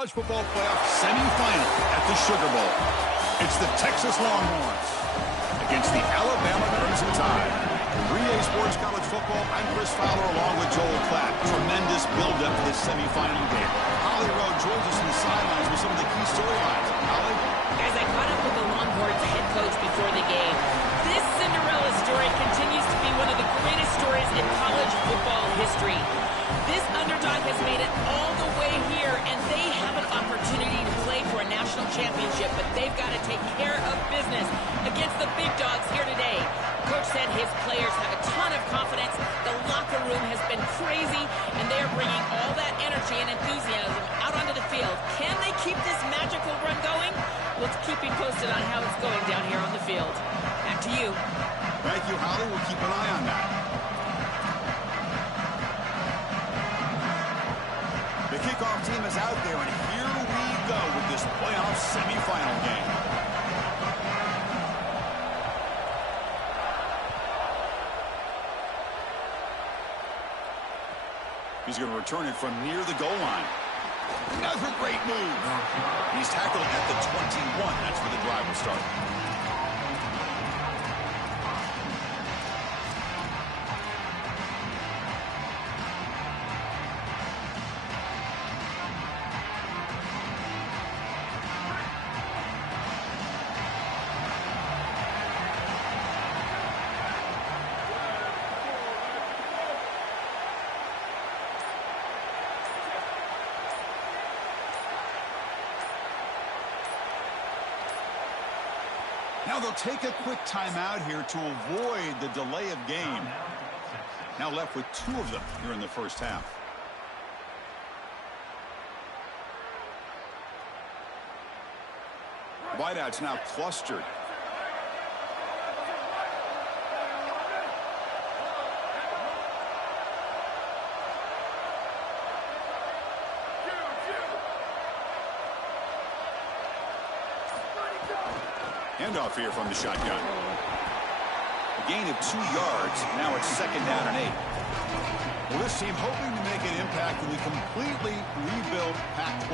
college football playoff semifinal at the Sugar Bowl. It's the Texas Longhorns against the Alabama Crimson Tide. 3A Sports College Football, I'm Chris Fowler along with Joel Klatt. Tremendous build-up to this semifinal game. Holly Rowe joins us from the sidelines with some of the key storylines. Holly? Guys, I caught up with the Longhorns head coach before the game. This Cinderella story continues to be one of the greatest stories in college football history. This underdog has made it all the way here, and they have an opportunity to play for a national championship, but they've got to take care of business against the big dogs here today. Coach said his players have a ton of confidence. The locker room has been crazy, and they are bringing all that energy and enthusiasm out onto the field. Can they keep this magical run going? We'll keep you posted on how it's going down here on the field. Back to you. Thank you, Holly. We'll keep an eye on that. The kickoff team is out there, and here we go with this playoff semifinal game. He's going to return it from near the goal line. Another great move. He's tackled at the 21. That's where the drive will start. Now they'll take a quick timeout here to avoid the delay of game. Now left with 2 of them here in the first half. Wideouts now clustered. Handoff here from the shotgun. A gain of 2 yards. Now it's 2nd down and 8. Well, this team hoping to make an impact in the completely rebuilt Pac-12.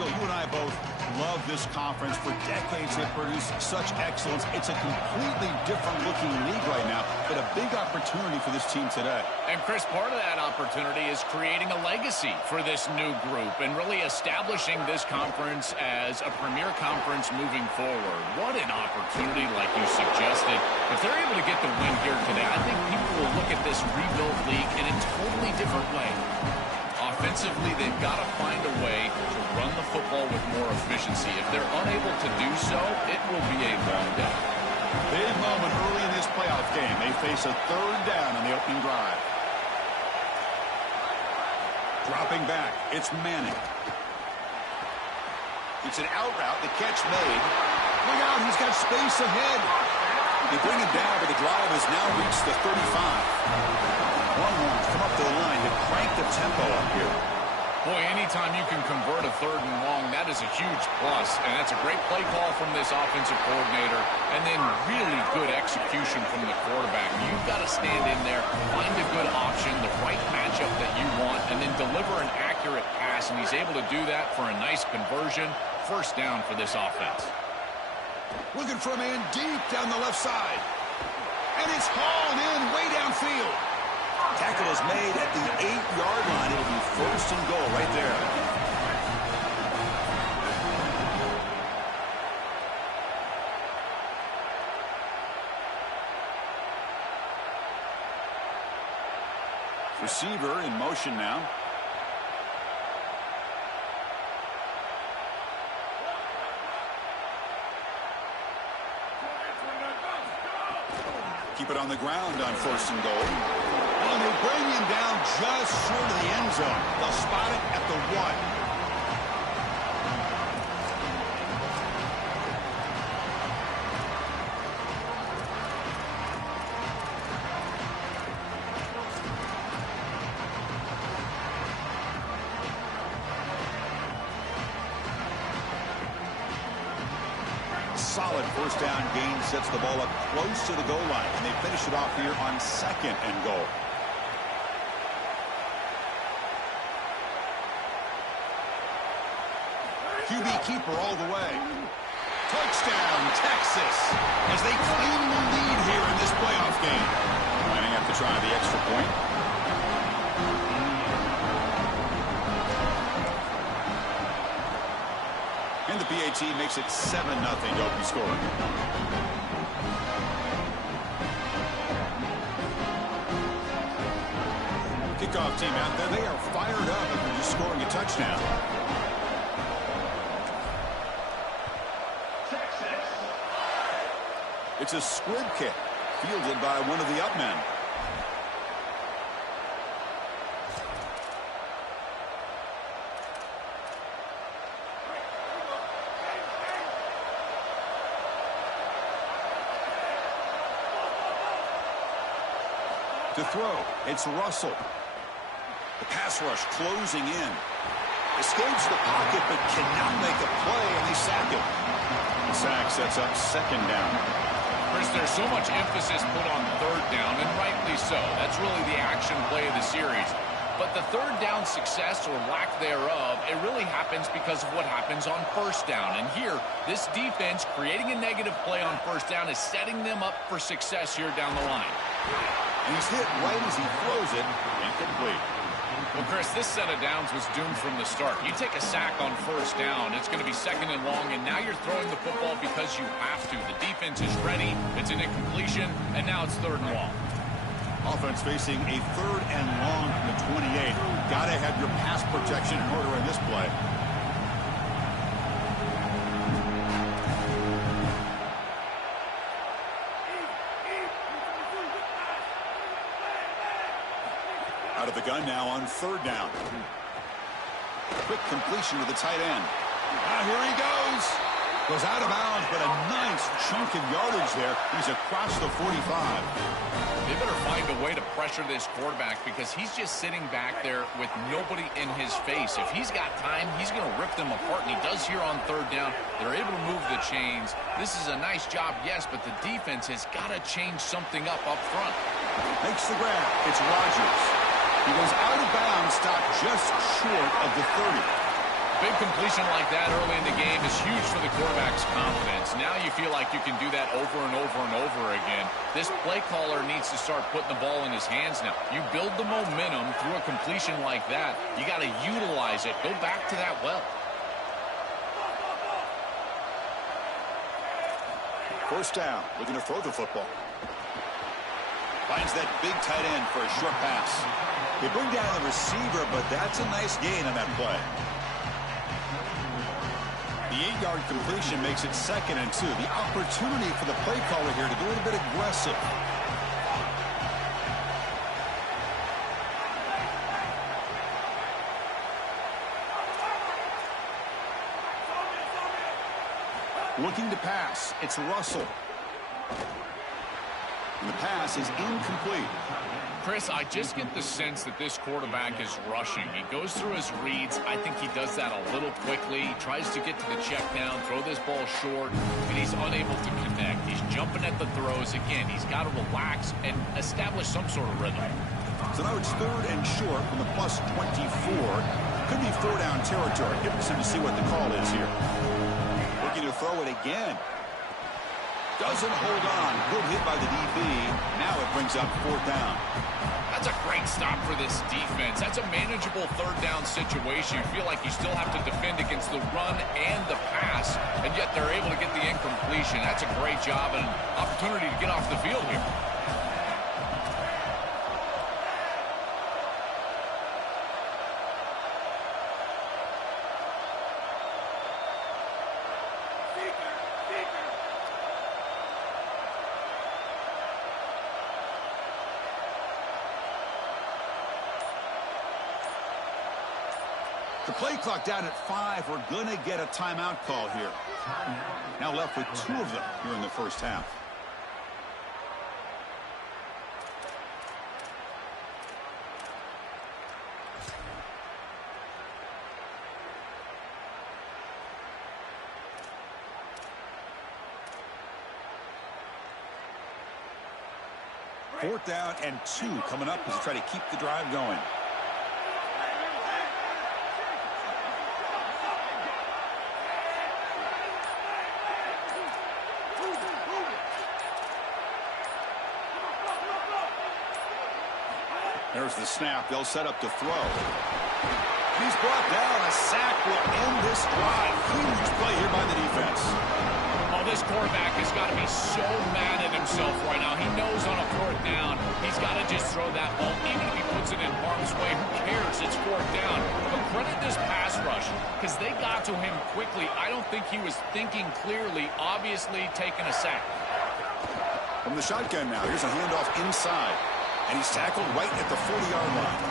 Joe, you and I both love this conference. For decades, it produced such excellence. It's a completely different-looking league right now, but a big opportunity for this team today. And, Chris, part of that opportunity is creating a legacy for this new group and really establishing this conference as a premier conference moving forward. What an opportunity, like you suggested. If they're able to get the win here today, I think people will look at this rebuilt league in a totally different way. Offensively, they've got to find a way to run the football with more efficiency. If they're unable to do so, it will be a long day. Big moment early in this playoff game. They face a 3rd down on the opening drive. Dropping back, it's Manning. It's an out route, the catch made. Look out, he's got space ahead. They bring him down, but the drive has now reached the 35. Longhorns come up to the line to crank the tempo up here. Boy, anytime you can convert a 3rd and long, that is a huge plus. And that's a great play call from this offensive coordinator. And then really good execution from the quarterback. You've got to stand in there, find a good option, the right matchup that you want, and then deliver an accurate pass. And he's able to do that for a nice conversion. 1st down for this offense. Looking for a man deep down the left side. And it's hauled in way downfield. Tackle is made at the 8-yard line. It'll be 1st and goal right there. Receiver in motion now. Keep it on the ground on 1st and goal. And they bring him down just short of the end zone. They'll spot it at the 1. Solid 1st down gain sets the ball up close to the goal line, and they finish it off here on 2nd and goal. QB keeper all the way. Touchdown, Texas, as they claim the lead here in this playoff game. Lining up to try the extra point. And the PAT makes it 7-0 to open scoring. Kickoff team out there, they are fired up after just scoring a touchdown. It's a squib kick, fielded by one of the up men. To throw, it's Russell. The pass rush closing in. Escapes the pocket, but cannot make a play, and they sack him. The sack sets up second down. Chris, there's so much emphasis put on third down, and rightly so. That's really the action play of the series. But the third down success, or lack thereof, it really happens because of what happens on first down. And here, this defense creating a negative play on first down is setting them up for success here down the line. And he's hit right as he throws it. Incomplete. Well, Chris, this set of downs was doomed from the start. You take a sack on first down, it's going to be second and long, and now you're throwing the football because you have to. The defense is ready, it's an incompletion, and now it's third and long. Offense facing a third and long from the 28. Got to have your pass protection in order in this play. Out of the gun now on third down. Quick completion to the tight end. Here he goes. Goes out of bounds, but a nice chunk of yardage there. He's across the 45. They better find a way to pressure this quarterback because he's just sitting back there with nobody in his face. If he's got time, he's going to rip them apart, and he does here on third down. They're able to move the chains. This is a nice job, yes, but the defense has got to change something up front. Makes the grab. It's Rodgers. He goes out of bounds, stopped just short of the 30. Big completion like that early in the game is huge for the quarterback's confidence. Now you feel like you can do that over and over and over again. This play caller needs to start putting the ball in his hands now. You build the momentum through a completion like that. You got to utilize it. Go back to that well. First down, looking to throw the football. Finds that big tight end for a short pass. They bring down the receiver, but that's a nice gain on that play. The 8-yard completion makes it 2nd and 2. The opportunity for the play caller here to be a little bit aggressive. Looking to pass. It's Russell. And the pass is incomplete. Chris, I just get the sense that this quarterback is rushing. He goes through his reads. I think he does that a little quickly. He tries to get to the check down, throw this ball short, and he's unable to connect. He's jumping at the throws. Again, he's got to relax and establish some sort of rhythm. So now it's 3rd and short from the plus 24. Could be 4-down territory. Interesting to see what the call is here. Looking to throw it again. Doesn't hold on. Good hit by the DB. Now it brings up 4th down. That's a great stop for this defense. That's a manageable 3rd down situation. You feel like you still have to defend against the run and the pass, and yet they're able to get the incompletion. That's a great job and an opportunity to get off the field here. The play clock down at 5. We're going to get a timeout call here. Now left with 2 of them here in the first half. Fourth down and 2 coming up as they try to keep the drive going. There's the snap. They'll set up to throw. He's brought down. A sack will end this drive. Huge play here by the defense. Oh, this quarterback has got to be so mad at himself right now. He knows on a fourth down, he's got to just throw that ball. Even if he puts it in harm's way, who cares? It's fourth down. But credit this pass rush because they got to him quickly. I don't think he was thinking clearly, obviously taking a sack. From the shotgun now, here's a handoff inside. And he's tackled right at the 40-yard line.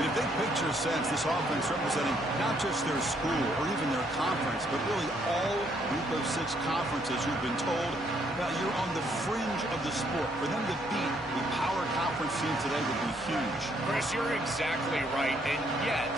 In a big picture sense, this offense representing not just their school or even their conference, but really all group of 6 conferences who've been told, well, you're on the fringe of the sport. For them to beat the power conference team today would be huge. Chris, you're exactly right. And yet,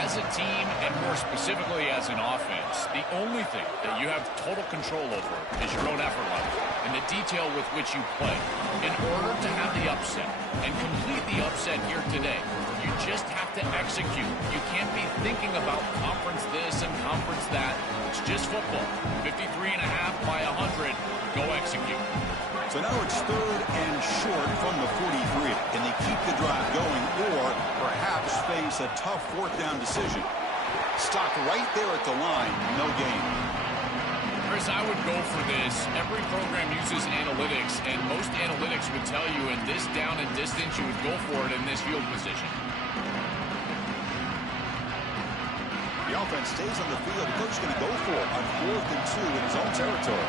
as a team, and more specifically as an offense, the only thing that you have total control over is your own effort level and the detail with which you play. In order to have the upset and complete the upset here today, you just have to execute. You can't be thinking about conference this and conference that. It's just football. 53.5 by 100. Go execute. So now it's 3rd and short from the 43. Can they keep the drive going or perhaps face a tough 4th down decision? Stopped right there at the line. No gain. Chris, I would go for this. Every program uses analytics, and most analytics would tell you in this down and distance, you would go for it in this field position. The offense stays on the field. The coach is going to go for it on 4th and 2 in his own territory.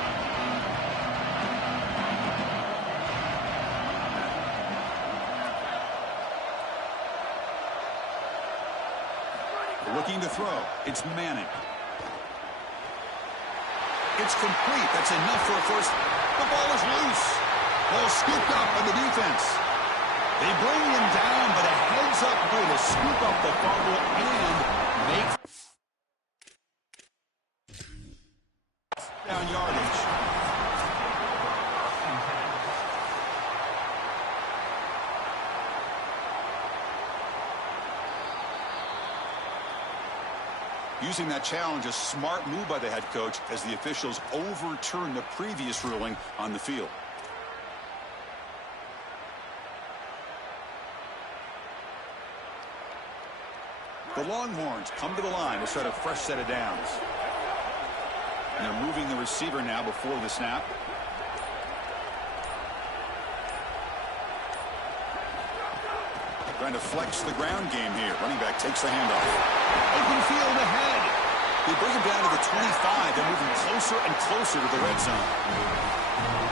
Looking to throw. It's Manning. It's complete. That's enough for a first. The ball is loose. Ball scooped up by the defense. They bring him down, but a heads-up play to scoop up the fumble and make down yardage. Using that challenge, a smart move by the head coach as the officials overturn the previous ruling on the field. The Longhorns come to the line to start a fresh set of downs. And they're moving the receiver now before the snap. Trying to flex the ground game here. Running back takes the handoff. Open field ahead. They bring him down to the 25. They're moving closer and closer to the red zone.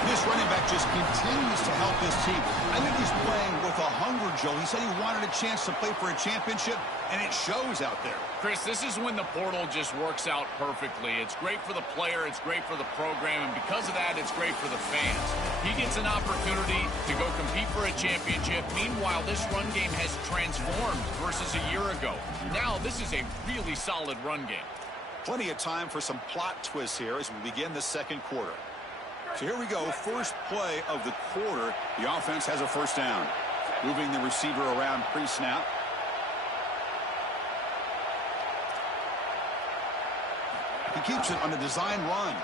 This running back just continues to help this team. I think he's playing with a hunger, Joe. He said he wanted a chance to play for a championship, and it shows out there. Chris, this is when the portal just works out perfectly. It's great for the player, it's great for the program, and because of that, it's great for the fans. He gets an opportunity to go compete for a championship. Meanwhile, this run game has transformed versus a year ago. Now, this is a really solid run game. Plenty of time for some plot twists here as we begin the second quarter. So here we go, first play of the quarter. The offense has a first down. Moving the receiver around pre-snap. He keeps it on a design run.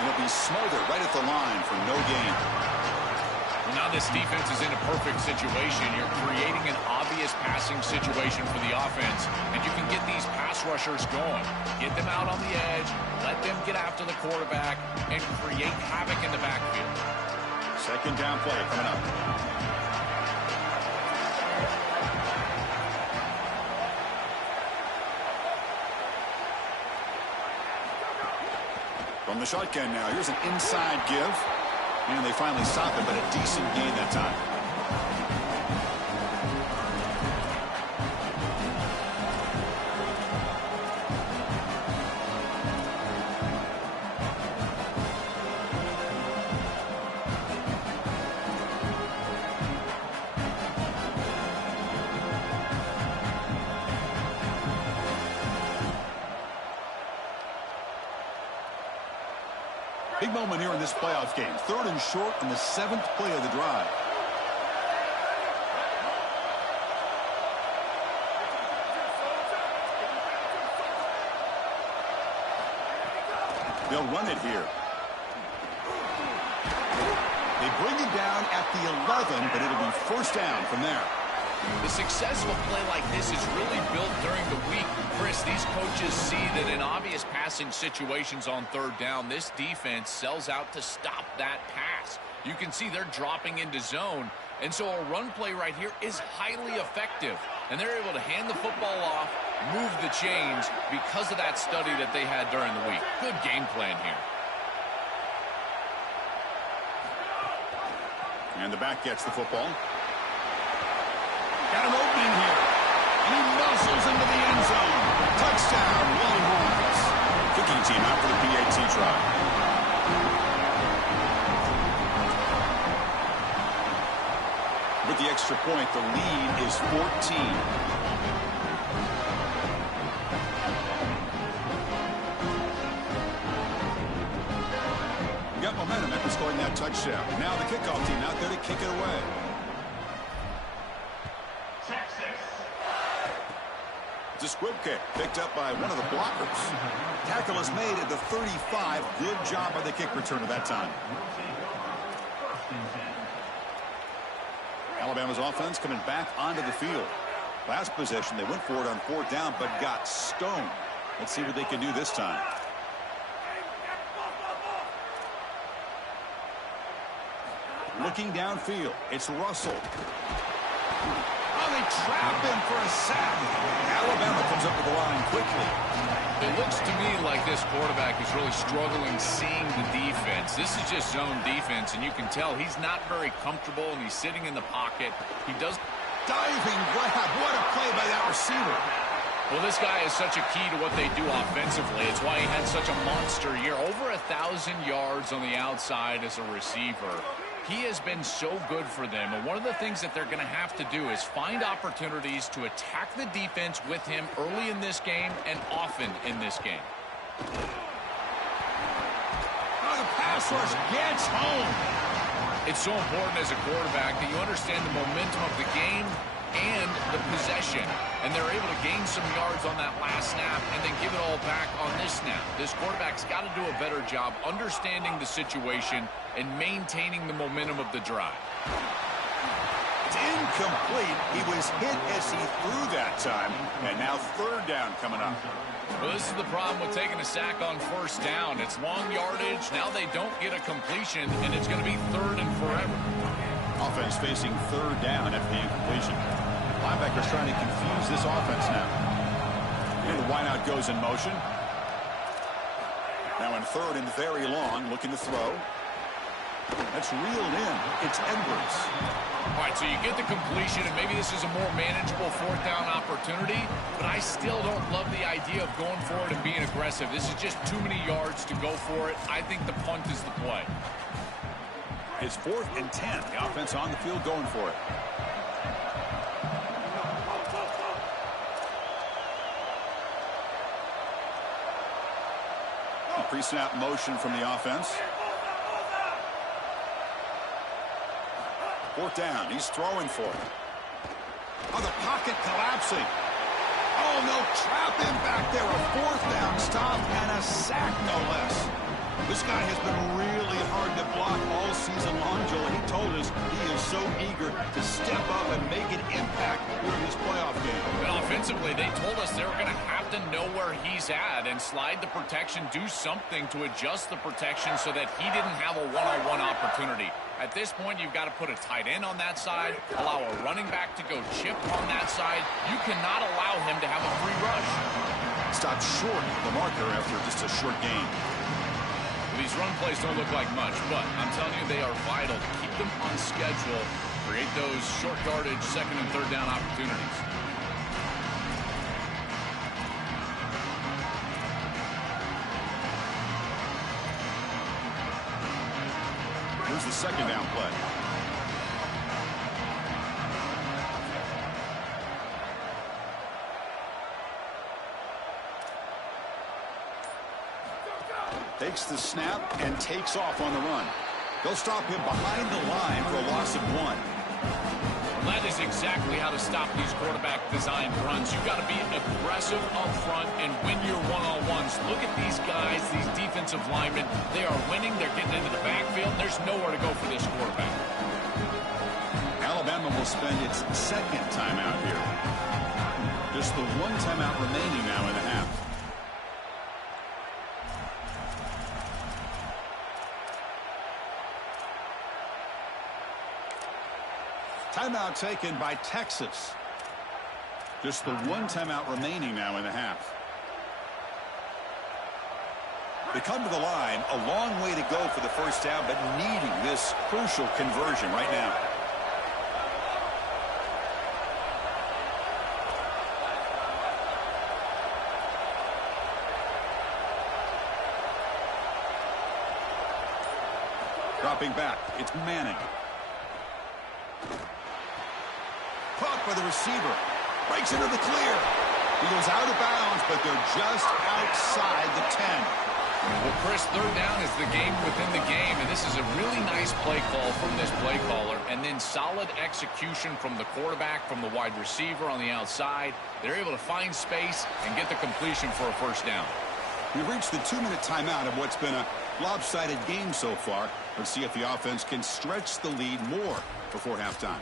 And it'll be smothered right at the line for no gain. Well, now this defense is in a perfect situation. You're creating an obvious passing situation for the offense, and you can get these pass rushers going. Get them out on the edge, let them get after the quarterback, and create havoc in the backfield. Second down play coming up. From the shotgun now, here's an inside give. And they finally stop it, but a decent gain that time. Big moment here in this playoff game. 3rd and short in the 7th play of the drive. They'll run it here. They bring him down at the 11, but it'll be first down from there. The successful play like this is really built during the week. Chris, these coaches see that in obvious passing situations on third down, this defense sells out to stop that pass. You can see they're dropping into zone, and so a run play right here is highly effective. And they're able to hand the football off, move the chains because of that study that they had during the week. Good game plan here. And the back gets the football. Got an opening here. And he muscles into the end zone. Touchdown, Longhorns. Kicking team out for the PAT try. With the extra point, the lead is 14. Got momentum after scoring that touchdown. Now the kickoff team out there to kick it away. It's a squib kick picked up by one of the blockers. Tackle is made at the 35. Good job by the kick returner that time. Alabama's offense coming back onto the field. Last possession, they went for it on fourth down, but got stoned. Let's see what they can do this time. Looking downfield, it's Russell. Oh, they trap him for a sack. Alabama comes up with the line quickly. It looks to me like this quarterback is really struggling seeing the defense. This is just zone defense, and you can tell he's not very comfortable, and he's sitting in the pocket. He does diving grab. What a play by that receiver. Well, this guy is such a key to what they do offensively. It's why he had such a monster year. Over 1,000 yards on the outside as a receiver. He has been so good for them, and one of the things that they're going to have to do is find opportunities to attack the defense with him early in this game and often in this game. Oh, the pass rush gets home. It's so important as a quarterback that you understand the momentum of the game and the possession, and they're able to gain some yards on that last snap and then give it all back on this snap. This quarterback's got to do a better job understanding the situation and maintaining the momentum of the drive. It's incomplete. He was hit as he threw that time, and now third down coming up. Well, this is the problem with taking a sack on first down. It's long yardage. Now they don't get a completion, and it's going to be third and forever. Offense facing third down after the incompletion. Linebackers trying to confuse this offense now. And the wideout goes in motion. Now in third and very long, looking to throw. That's reeled in. It's Edwards. All right, so you get the completion, and maybe this is a more manageable fourth down opportunity, but I still don't love the idea of going for it and being aggressive. This is just too many yards to go for it. I think the punt is the play. It's 4th and 10. The offense on the field going for it. Pre-snap motion from the offense. 4th down. He's throwing for it. Oh, the pocket collapsing. Oh, no, trap him back there. A 4th down stop and a sack, no less. This guy has been really hard to block all season long, Joel. He told us he is so eager to step up and make an impact during this playoff game. And offensively, they told us they were going to have to know where he's at and slide the protection, do something to adjust the protection so that he didn't have a one-on-one opportunity. At this point, you've got to put a tight end on that side, allow a running back to go chip on that side. You cannot allow him to have a free rush. Stopped short of the marker after just a short game. These run plays don't look like much, but I'm telling you they are vital to keep them on schedule, create those short yardage second and third down opportunities. Here's the second down play. Takes the snap and takes off on the run. They'll stop him behind the line for a loss of 1. Well, that is exactly how to stop these quarterback designed runs. You've got to be aggressive up front and win your one-on-one one-on-ones. Look at these guys, these defensive linemen. They are winning. They're getting into the backfield. There's nowhere to go for this quarterback. Alabama will spend its second timeout here. Just the one timeout remaining now in the half. Timeout taken by Texas. Just the one timeout remaining now in the half. They come to the line, a long way to go for the first down, but needing this crucial conversion right now. Dropping back, it's Manning. Caught by the receiver. Breaks into the clear. He goes out of bounds, but they're just outside the 10. Well, Chris, third down is the game within the game, and this is a really nice play call from this play caller, and then solid execution from the quarterback, from the wide receiver on the outside. They're able to find space and get the completion for a first down. We've reached the 2-minute timeout of what's been a lopsided game so far. Let's see if the offense can stretch the lead more before halftime.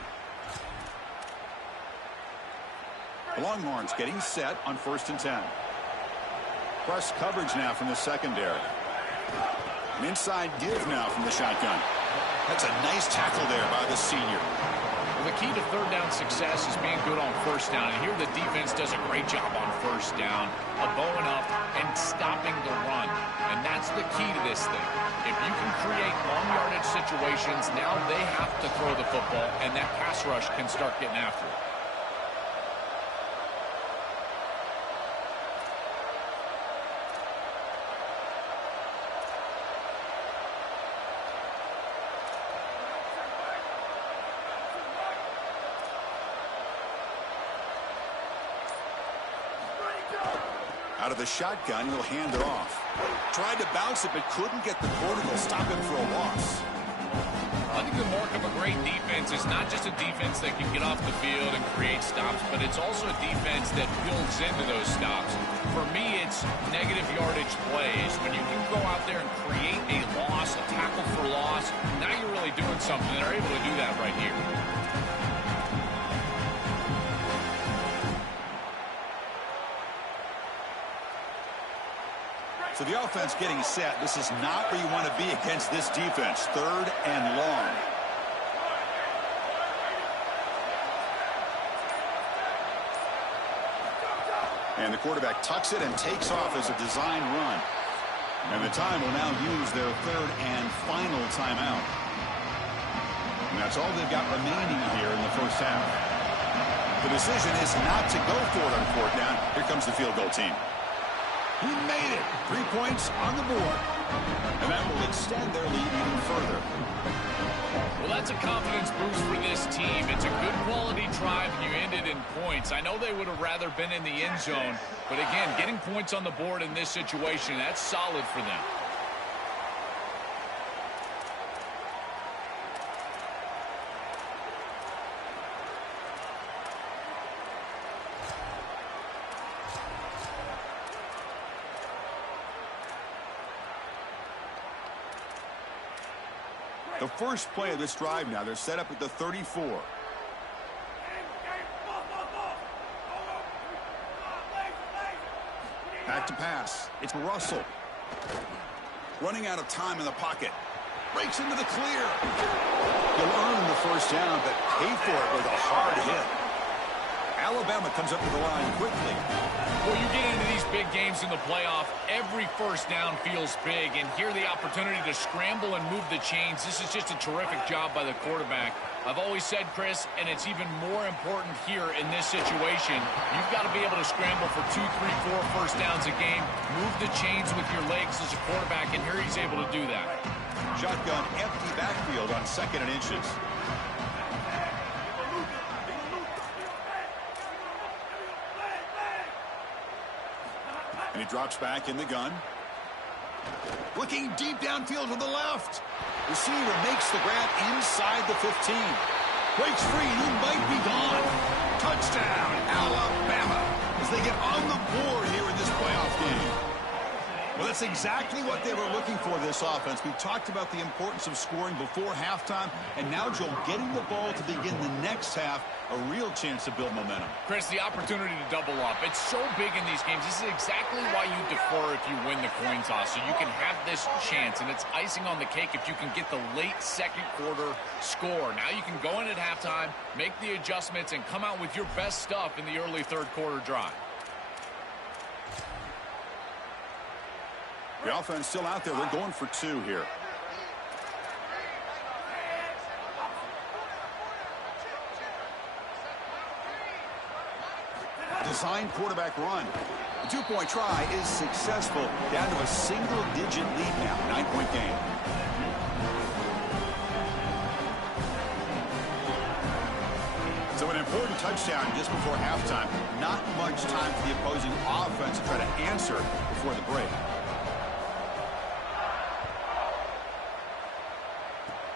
The Longhorns getting set on 1st and 10. Press coverage now from the secondary. An inside give now from the shotgun. That's a nice tackle there by the senior. Well, the key to third down success is being good on first down. And here the defense does a great job on first down of bowing up and stopping the run. And that's the key to this thing. If you can create long yardage situations, now they have to throw the football, and that pass rush can start getting after it. Out of the shotgun, he'll hand it off. Tried to bounce it, but couldn't get the corner. They'll stop him for a loss. I think the mark of a great defense is not just a defense that can get off the field and create stops, but it's also a defense that builds into those stops. For me, it's negative yardage plays. When you can go out there and create a loss, a tackle for loss, now you're really doing something. They're able to do that right here. So the offense getting set. This is not where you want to be against this defense. 3rd and long. And the quarterback tucks it and takes off as a design run. And the time will now use their 3rd and final timeout. And that's all they've got remaining here in the first half. The decision is not to go for it on 4th down. Here comes the field goal team. He made it. 3 points on the board. And that will extend their lead even further. Well, that's a confidence boost for this team. It's a good quality drive, and you ended in points. I know they would have rather been in the end zone, but again, getting points on the board in this situation, that's solid for them. The first play of this drive now, they're set up at the 34. Back to pass. It's Russell. Running out of time in the pocket. Breaks into the clear. He'll earn the first down, but pay for it with a hard hit. Alabama comes up to the line quickly. Well, you get into these big games in the playoff, every first down feels big, and here the opportunity to scramble and move the chains. This is just a terrific job by the quarterback. I've always said, Chris, and it's even more important here in this situation, you've got to be able to scramble for 2, 3, 4 first downs a game, move the chains with your legs as a quarterback, and here he's able to do that. Shotgun empty backfield on 2nd and inches. And he drops back in the gun. Looking deep downfield to the left. Receiver makes the grab inside the 15. Breaks free, and he might be gone. Touchdown, Alabama, as they get on the board here in this playoff game. Well, that's exactly what they were looking for, this offense. We talked about the importance of scoring before halftime, and now, Joel, getting the ball to begin the next half, a real chance to build momentum. Chris, the opportunity to double up. It's so big in these games. This is exactly why you defer if you win the coin toss, so you can have this chance, and it's icing on the cake if you can get the late second quarter score. Now you can go in at halftime, make the adjustments, and come out with your best stuff in the early third quarter drive. The offense still out there. They're going for two here. Design quarterback run. The two-point try is successful. Down to a single-digit lead now. 9-point game. So an important touchdown just before halftime. Not much time for the opposing offense to try to answer before the break.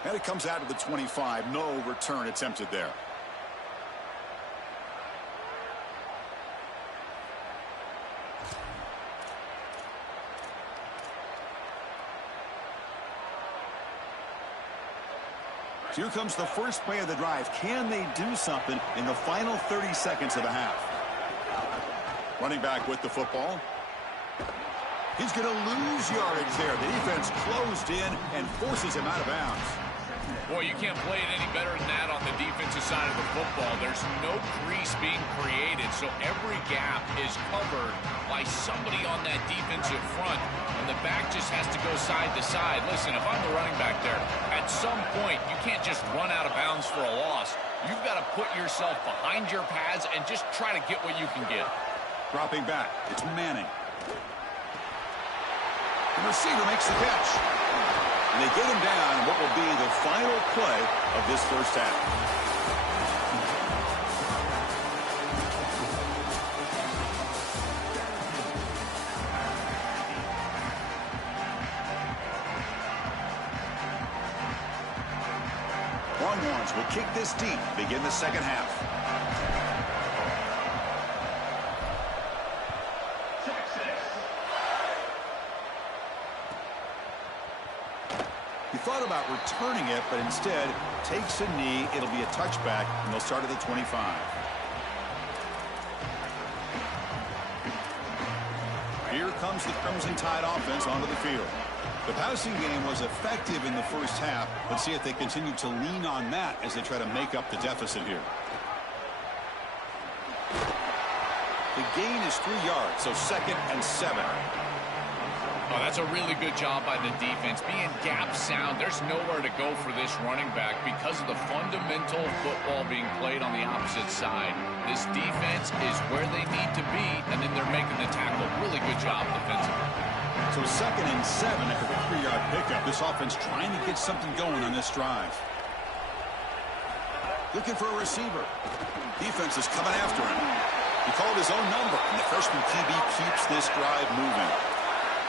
And it comes out of the 25. No return attempted there. So here comes the first play of the drive. Can they do something in the final 30 seconds of the half? Running back with the football. He's going to lose yardage there. The defense closed in and forces him out of bounds. Boy, you can't play it any better than that on the defensive side of the football. There's no crease being created, so every gap is covered by somebody on that defensive front, and the back just has to go side to side. Listen, if I'm the running back there, at some point, you can't just run out of bounds for a loss. You've got to put yourself behind your pads and just try to get what you can get. Dropping back, it's Manning. The receiver makes the catch. And they get him down in what will be the final play of this first half. Longhorns will kick this deep, begin the second half. He thought about returning it, but instead takes a knee. It'll be a touchback, and they'll start at the 25. Here comes the Crimson Tide offense onto the field. The passing game was effective in the first half. Let's see if they continue to lean on that as they try to make up the deficit here. The gain is 3 yards, so 2nd and 7. Oh, that's a really good job by the defense. Being gap sound, there's nowhere to go for this running back because of the fundamental football being played on the opposite side. This defense is where they need to be, and then they're making the tackle. Really good job defensively. So 2nd and 7 after the 3-yard pickup. This offense trying to get something going on this drive. Looking for a receiver. Defense is coming after him. He called his own number, and the freshman QB keeps this drive moving.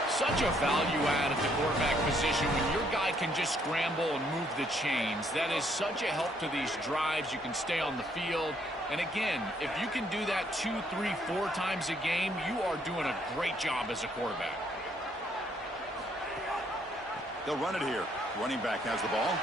Such a value add at the quarterback position when your guy can just scramble and move the chains. That is such a help to these drives. You can stay on the field. And again, if you can do that 2, 3, 4 times a game, you are doing a great job as a quarterback. They'll run it here. Running back has the ball.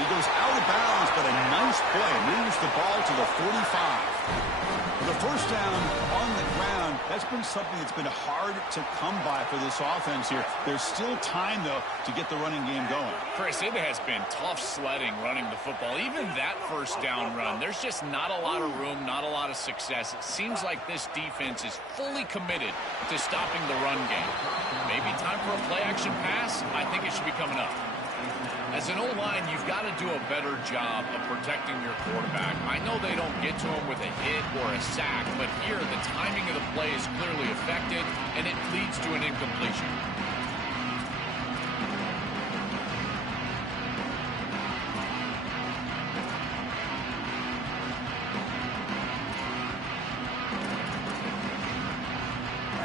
He goes out of bounds, but a nice play. Moves the ball to the 45. The first down on the ground, that's been something that's been hard to come by for this offense here. There's still time, though, to get the running game going. Chris, it has been tough sledding running the football. Even that first down run, there's just not a lot of room, not a lot of success. It seems like this defense is fully committed to stopping the run game. Maybe time for a play-action pass? I think it should be coming up. As an O-line, you've got to do a better job of protecting your quarterback. I know they don't get to him with a hit or a sack, but here the timing of the play is clearly affected, and it leads to an incompletion.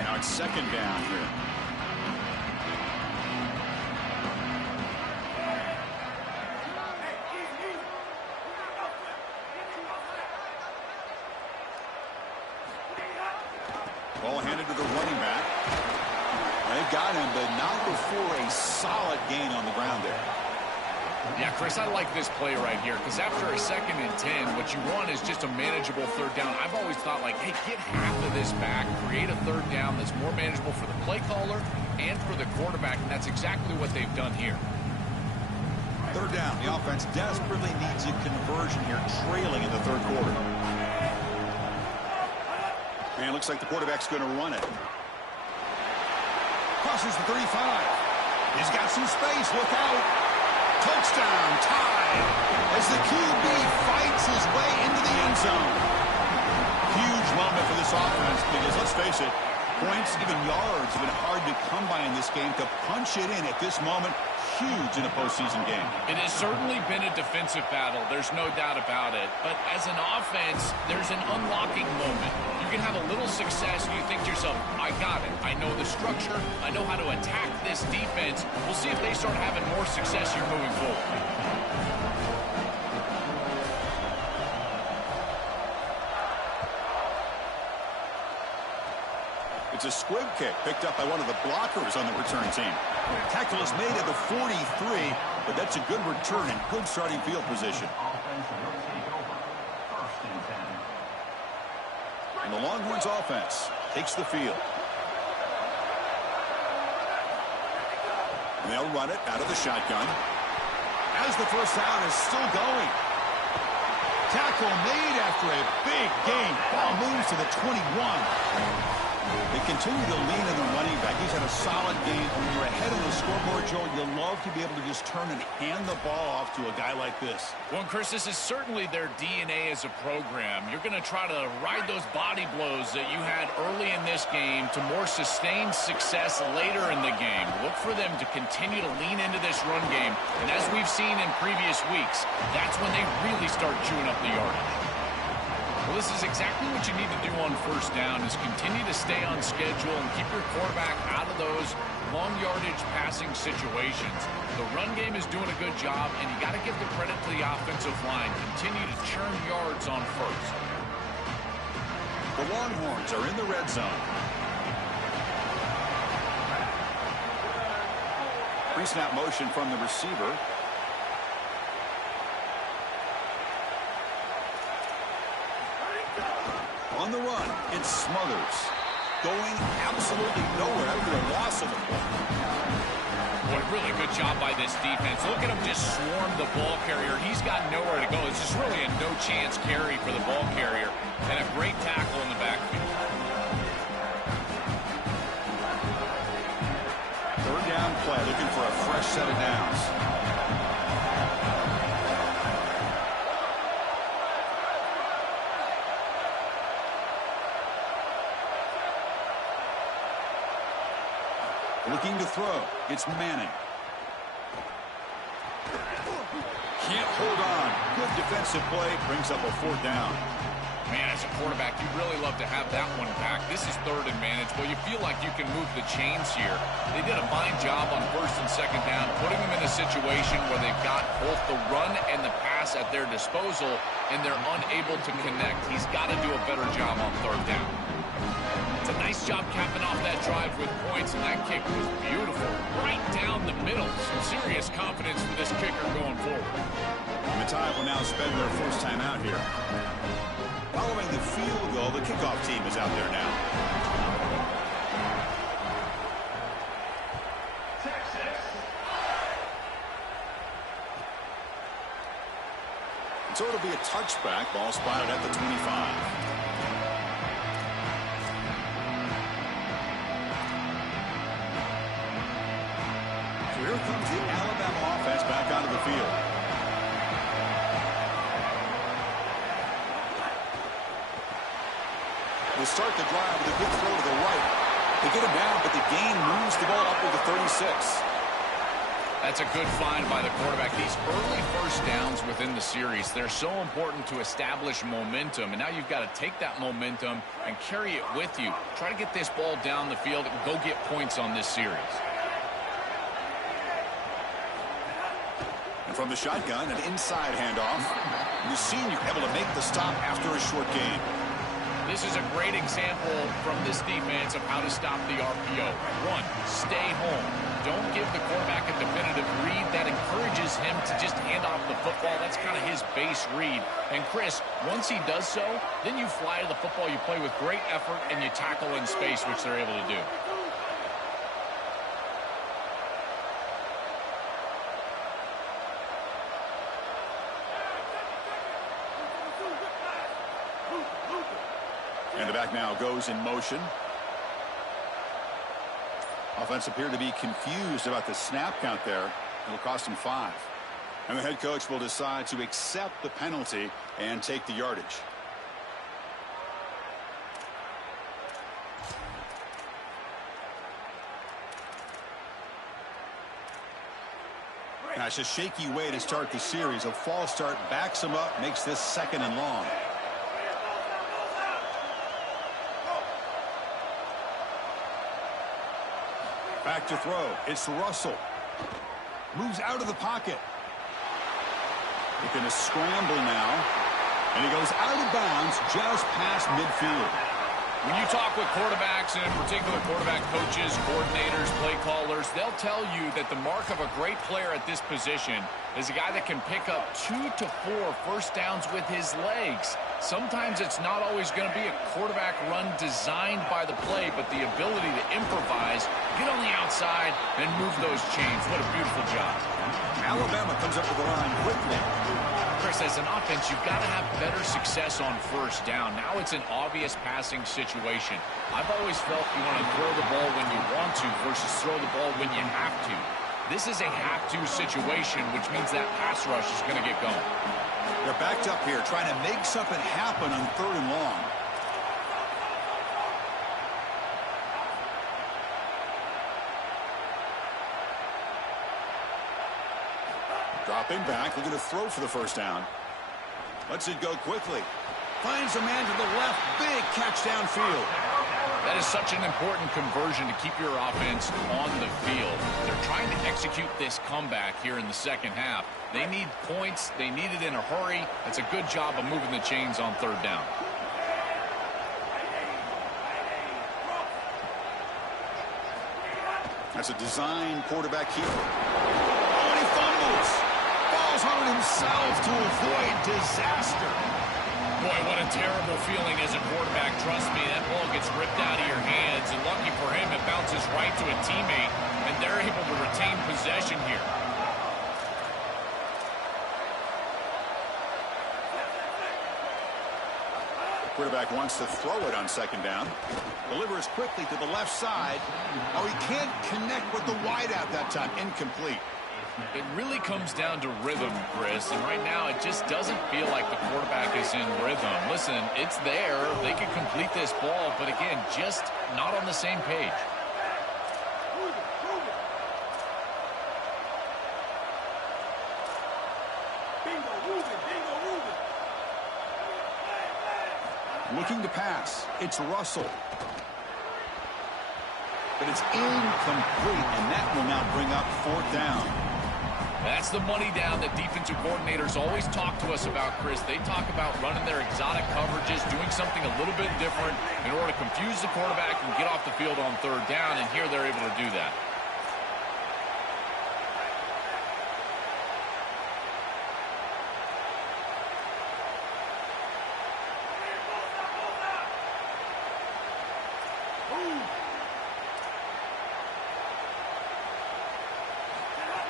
Now it's 2nd down here. Ball handed to the running back. got him, but not before a solid gain on the ground there. Yeah, Chris, I like this play right here because after a 2nd and 10, what you want is just a manageable 3rd down. I've always thought, like, hey, get half of this back, create a 3rd down that's more manageable for the play caller and for the quarterback, and that's exactly what they've done here. 3rd down. The offense desperately needs a conversion here, trailing in the 3rd quarter. And it looks like the quarterback's going to run it. Crosses the 35. He's got some space. Look out. Touchdown, tied, as the QB fights his way into the end zone. Huge moment for this offense because, let's face it, points, even yards, have been hard to come by in this game. To punch it in at this moment, huge in a postseason game. It has certainly been a defensive battle. There's no doubt about it. But as an offense, there's an unlocking moment. You can have a little success and you think to yourself, I got it. I know the structure. I know how to attack this defense. We'll see if they start having more success here moving forward. It's a squib kick picked up by one of the blockers on the return team. Tackle is made at the 43, but that's a good return and good starting field position. And the Longhorns offense takes the field. And they'll run it out of the shotgun. As the first down is still going. Tackle made after a big gain. Ball moves to the 21. They continue to lean in the running back. He's had a solid game. When you're ahead on the scoreboard, Joe, you love to be able to just turn and hand the ball off to a guy like this. Well, Chris, this is certainly their DNA as a program. You're going to try to ride those body blows that you had early in this game to more sustained success later in the game. Look for them to continue to lean into this run game. And as we've seen in previous weeks, that's when they really start chewing up the yardage. Well, this is exactly what you need to do on first down is continue to stay on schedule and keep your quarterback out of those long yardage passing situations. The run game is doing a good job, and you got to give the credit to the offensive line. Continue to churn yards on first. The Longhorns are in the red zone. Pre-snap motion from the receiver. On the run, it's Smothers. Going absolutely nowhere after a loss of the ball. What a really good job by this defense. Look at him just swarm the ball carrier. He's got nowhere to go. It's just really a no-chance carry for the ball carrier. And a great tackle in the backfield. 3rd down play, looking for a fresh set of downs. Looking to throw. It's Manning. Can't hold on. Good defensive play. Brings up a 4th down. Man, as a quarterback, you'd really love to have that one back. This is 3rd and manageable. You feel like you can move the chains here. They did a fine job on 1st and 2nd down, putting them in a situation where they've got both the run and the pass at their disposal, and they're unable to connect. He's got to do a better job on 3rd down. It's a nice job capping off that drive with points, and that kick was beautiful. Right down the middle. Some serious confidence for this kicker going forward. And the Tide will now spend their first time out here. Following the field goal, the kickoff team is out there now. So it'll be a touchback. Ball spotted at the 25. Here comes the Alabama offense back onto the field. They start the drive with a good throw to the right. They get him down, but the gain moves the ball up to the 36. That's a good find by the quarterback. These early first downs within the series, they're so important to establish momentum. And now you've got to take that momentum and carry it with you. Try to get this ball down the field and go get points on this series. From the shotgun, an inside handoff. The senior able to make the stop after a short gain. This is a great example from this defense of how to stop the RPO. One, stay home. Don't give the quarterback a definitive read that encourages him to just hand off the football. That's kind of his base read. And Chris, once he does so, then you fly to the football, you play with great effort, and you tackle in space, which they're able to do. And the back now goes in motion. Offense appeared to be confused about the snap count there. It'll cost him 5. And the head coach will decide to accept the penalty and take the yardage. Now it's a shaky way to start the series. A false start backs him up, makes this 2nd and long. Back to throw. It's Russell. Moves out of the pocket. Looking to scramble now. And he goes out of bounds just past midfield. When you talk with quarterbacks, and in particular quarterback coaches, coordinators, play callers, they'll tell you that the mark of a great player at this position is a guy that can pick up 2 to 4 first downs with his legs. Sometimes it's not always going to be a quarterback run designed by the play, but the ability to improvise, get on the outside, and move those chains. What a beautiful job. Alabama comes up with the line quickly. Chris, as an offense, you've got to have better success on first down. Now it's an obvious passing situation. I've always felt you want to throw the ball when you want to versus throw the ball when you have to. This is a have-to situation, which means that pass rush is going to get going. They're backed up here, trying to make something happen on 3rd and long. Dropping back, looking to throw for the first down. Lets it go quickly. Finds a man to the left. Big catch downfield. That is such an important conversion to keep your offense on the field. They're trying to execute this comeback here in the second half. They need points. They need it in a hurry. That's a good job of moving the chains on 3rd down. That's a design quarterback keeper. Oh, and he fumbles. Falls on it himself to avoid disaster. Boy, what a terrible feeling as a quarterback. Trust me, that ball gets ripped out of your hands, and lucky for him, it bounces right to a teammate, and they're able to retain possession here. The quarterback wants to throw it on 2nd down. Delivers quickly to the left side. Oh, he can't connect with the wideout that time. Incomplete. It really comes down to rhythm, Chris, and right now it just doesn't feel like the quarterback is in rhythm. Listen, it's there. They can complete this ball, but again, just not on the same page. Looking to pass. It's Russell. But it's incomplete, and that will now bring up 4th down. That's the money down that defensive coordinators always talk to us about, Chris. They talk about running their exotic coverages, doing something a little bit different in order to confuse the quarterback and get off the field on 3rd down, and here they're able to do that.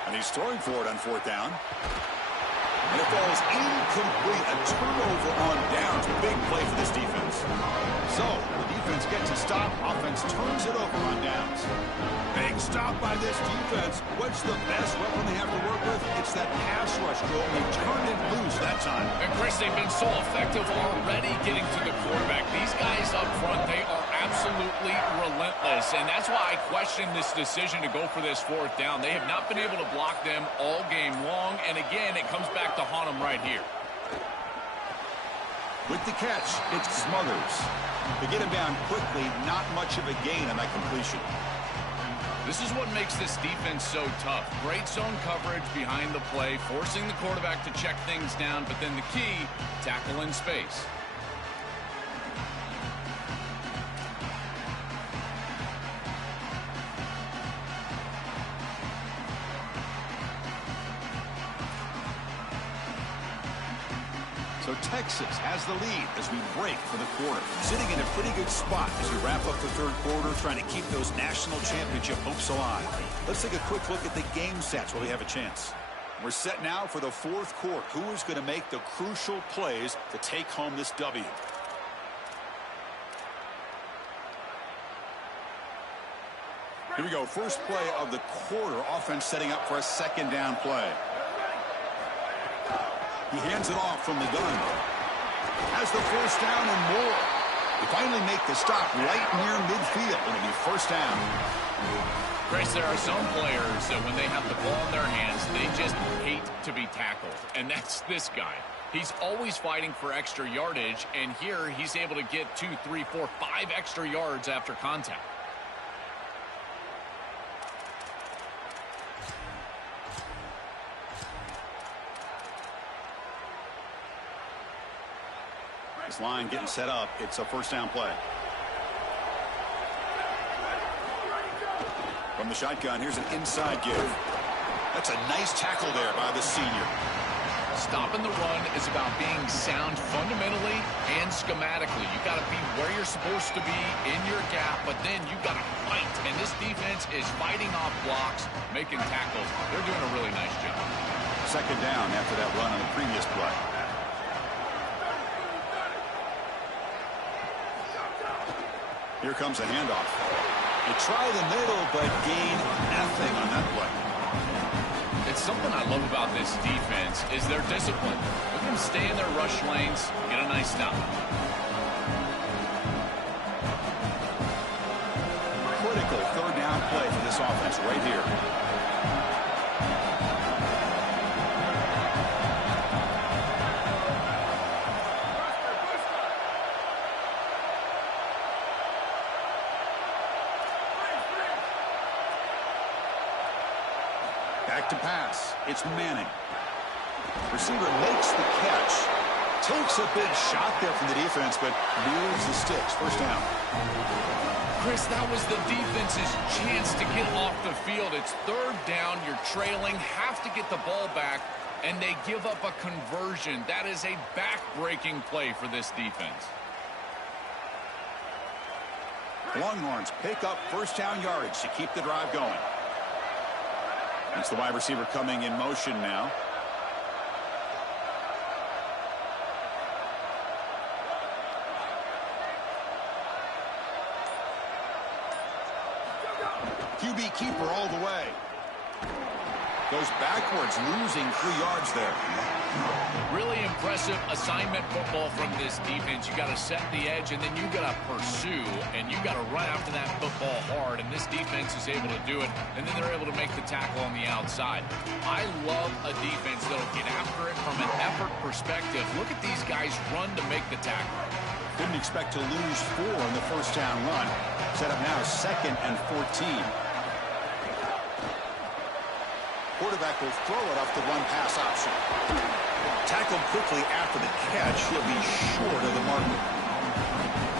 And he's throwing for it on 4th down. And it falls incomplete. A turnover on downs. Big play for this defense. So, the defense gets a stop. Offense turns it over on downs. Big stop by this defense. What's the best weapon they have to work with? It's that pass rush, Joel. They turned it loose that time. And, Chris, they've been so effective already getting to the quarterback. These guys up front, they are absolutely relentless. And that's why I question this decision to go for this 4th down. They have not been able to block them all game long. And, again, it comes back to haunt them right here. With the catch, it's Smothers. They get him down quickly. Not much of a gain on that completion. This is what makes this defense so tough. Great zone coverage behind the play, forcing the quarterback to check things down, but then the key, tackle in space. So Texas has the lead as we break for the quarter. Sitting in a pretty good spot as we wrap up the third quarter, trying to keep those national championship hopes alive. Let's take a quick look at the game stats while we have a chance. We're set now for the fourth quarter. Who is going to make the crucial plays to take home this W? Here we go. First play of the quarter. Offense setting up for a second down play. He hands it off from the gun. Has the first down and more. They finally make the stop right near midfield. It'll be first down. Grace, there are some players that when they have the ball in their hands, they just hate to be tackled. And that's this guy. He's always fighting for extra yardage, and here he's able to get 2, 3, 4, 5 extra yards after contact. This line getting set up. It's a first down play. From the shotgun, here's an inside give. That's a nice tackle there by the senior. Stopping the run is about being sound fundamentally and schematically. You got to be where you're supposed to be in your gap, but then you got to fight. And this defense is fighting off blocks, making tackles. They're doing a really nice job. Second down after that run on the previous play. Here comes a handoff. They try the middle, but gain nothing on that play. It's something I love about this defense is their discipline. Look at them stay in their rush lanes, get a nice stop. Critical third down play for this offense right here. Back to pass. It's Manning. Receiver makes the catch. Takes a big shot there from the defense, but moves the sticks. First down. Chris, that was the defense's chance to get off the field. It's third down. You're trailing. Have to get the ball back, and they give up a conversion. That is a back-breaking play for this defense. Longhorns pick up first down yardage to keep the drive going. It's the wide receiver coming in motion now. QB keeper all the way. Goes backwards, losing 3 yards there. Really impressive assignment football from this defense. You got to set the edge, and then you got to pursue, and you got to run after that football hard, and this defense is able to do it, and then they're able to make the tackle on the outside. I love a defense that'll get after it from an effort perspective. Look at these guys run to make the tackle. Didn't expect to lose 4 on the first down run. Set up now 2nd and 14. Quarterback will throw it off the run-pass option. Tackled quickly after the catch. He'll be short of the marker.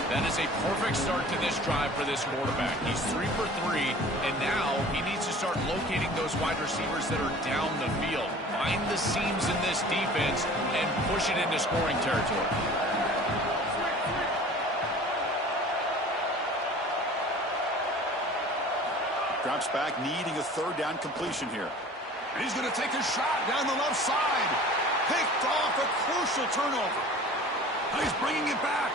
That is a perfect start to this drive for this quarterback. He's 3 for 3, and now he needs to start locating those wide receivers that are down the field. Find the seams in this defense and push it into scoring territory. Drops back, needing a third down completion here. And he's going to take a shot down the left side. Picked off a crucial turnover. Now he's bringing it back.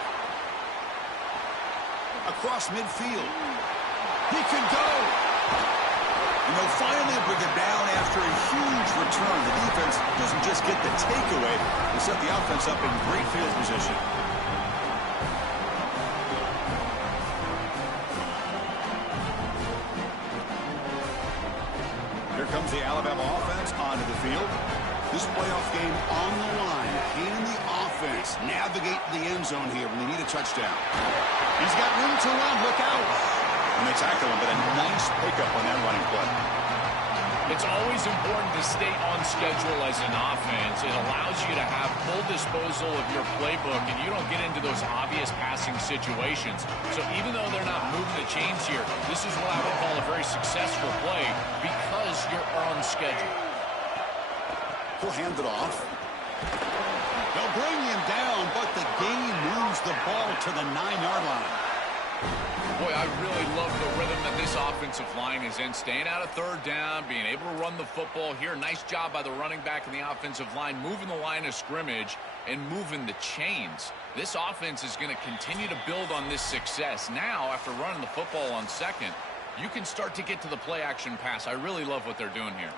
Across midfield. He can go. And they'll finally bring it down after a huge return. The defense doesn't just get the takeaway. They set the offense up in great field position. Comes the Alabama offense onto the field. This playoff game on the line. Pain in the offense. Navigate the end zone here when they need a touchdown. He's got room to run. Look out. And they tackle him, but a nice pickup on that running play. It's always important to stay on schedule as an offense. It allows you to have full disposal of your playbook, and you don't get into those obvious passing situations. So even though they're not moving the chains here, this is what I would call a very successful play because you're on schedule. He'll hand it off. They'll bring him down, but the game moves the ball to the 9-yard line. Boy, I really love the rhythm that this offensive line is in. Staying out of third down, being able to run the football here. Nice job by the running back and the offensive line, moving the line of scrimmage and moving the chains. This offense is going to continue to build on this success. Now, after running the football on second, you can start to get to the play-action pass. I really love what they're doing here.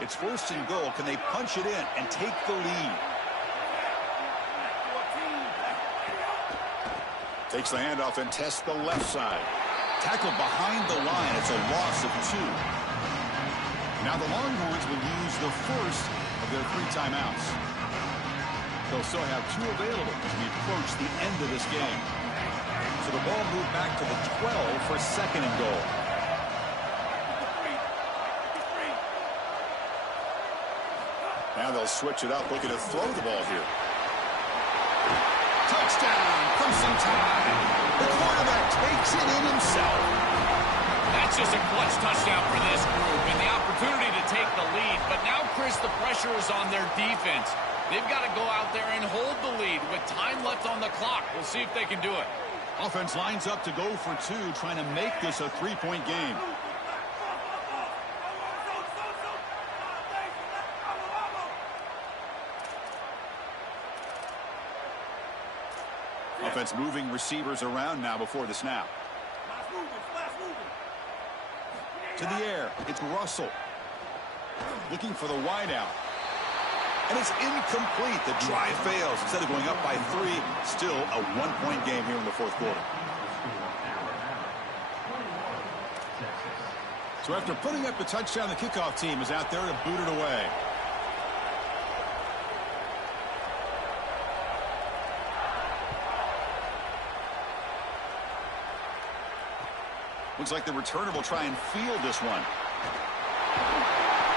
It's first and goal. Can they punch it in and take the lead? Takes the handoff and tests the left side. Tackled behind the line. It's a loss of 2. Now the Longhorns will use the first of their 3 timeouts. They'll still have 2 available as we approach the end of this game. So the ball moved back to the 12 for second and goal. Now they'll switch it up, looking to throw the ball here. Touchdown, crimson tide. The quarterback takes it in himself. That's just a clutch touchdown for this group and the opportunity to take the lead. But now, Chris, the pressure is on their defense. They've got to go out there and hold the lead with time left on the clock. We'll see if they can do it. Offense lines up to go for 2, trying to make this a 3-point game. Offense moving receivers around now before the snap. To the air, it's Russell. Looking for the wideout. And it's incomplete. The try fails. Instead of going up by 3, still a 1-point game here in the fourth quarter. So after putting up the touchdown, the kickoff team is out there to boot it away. Looks like the returner will try and field this one.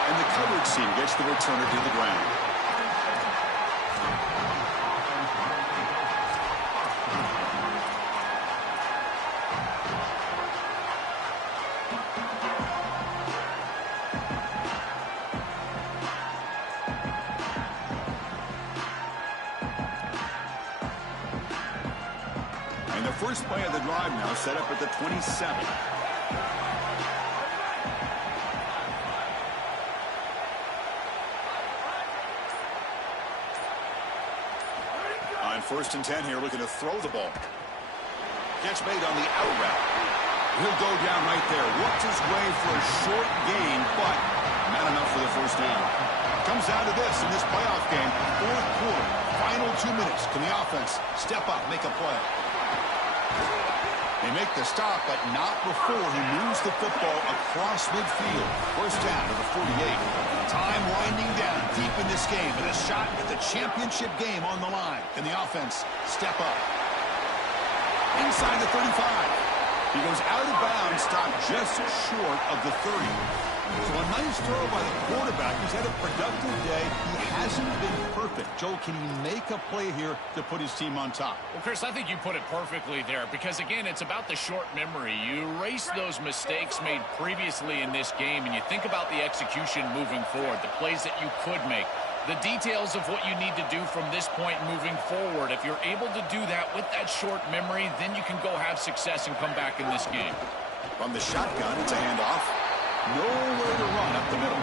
And the coverage team gets the returner to the ground. And the first play of the drive now set up at the 27. First and 10 here, looking to throw the ball. Catch made on the out route. He'll go down right there. Works his way for a short gain, but not enough for the first down. Comes down to this in this playoff game. Fourth quarter, final 2 minutes. Can the offense step up, make a play? They make the stop, but not before he moves the football across midfield. First down to the 48. Time winding down deep in this game, and a shot at the championship game on the line. Can the offense step up? Inside the 35. He goes out of bounds, stopped just short of the 30. So a nice throw by the quarterback. He's had a productive day. He hasn't been perfect. Joel, can he make a play here to put his team on top? Well, Chris, I think you put it perfectly there because, again, it's about the short memory. You erase those mistakes made previously in this game, and you think about the execution moving forward, the plays that you could make, the details of what you need to do from this point moving forward. If you're able to do that with that short memory, then you can go have success and come back in this game. From the shotgun, it's a handoff. Nowhere to run up the middle.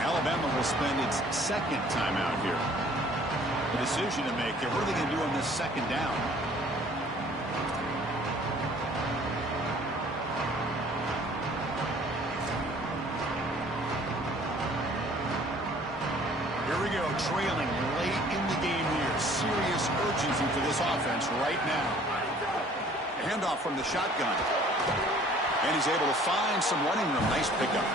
Alabama will spend its second timeout here. A decision to make here. What are they going to do on this second down? Here we go, trailing late in the game here. Serious urgency for this offense right now. Handoff from the shotgun. And he's able to find some running room. Nice pickup.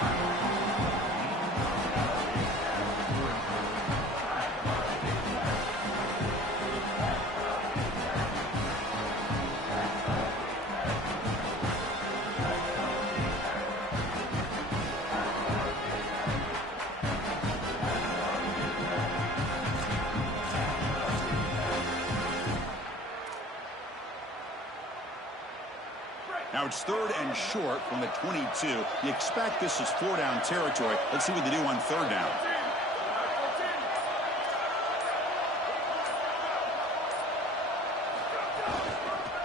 Now it's third and short from the 22. You expect this is 4-down territory. Let's see what they do on third down.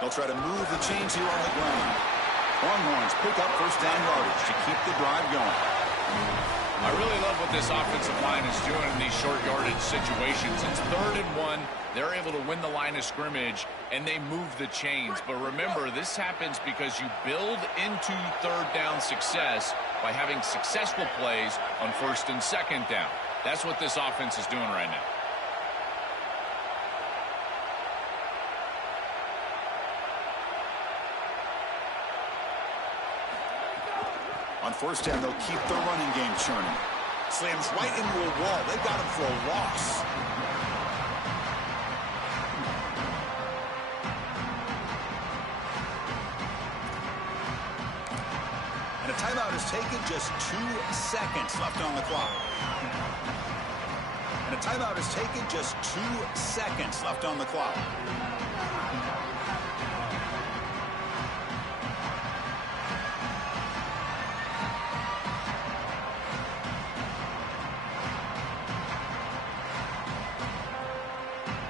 They'll try to move the chains here on the ground. Longhorns pick up first down yardage to keep the drive going. I really love what this offensive line is doing in these short yardage situations. It's 3rd and 1. They're able to win the line of scrimmage, and they move the chains. But remember, this happens because you build into 3rd down success by having successful plays on 1st and 2nd down. That's what this offense is doing right now. On 1st down, they'll keep the running game churning. Slams right into a wall. They got him for a loss. And a timeout is taken, just 2 seconds left on the clock. And a timeout is taken, just 2 seconds left on the clock.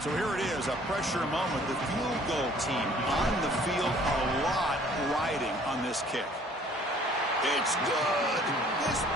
So here it is, a pressure moment. The field goal team on the field, a lot riding on this kick. It's good. This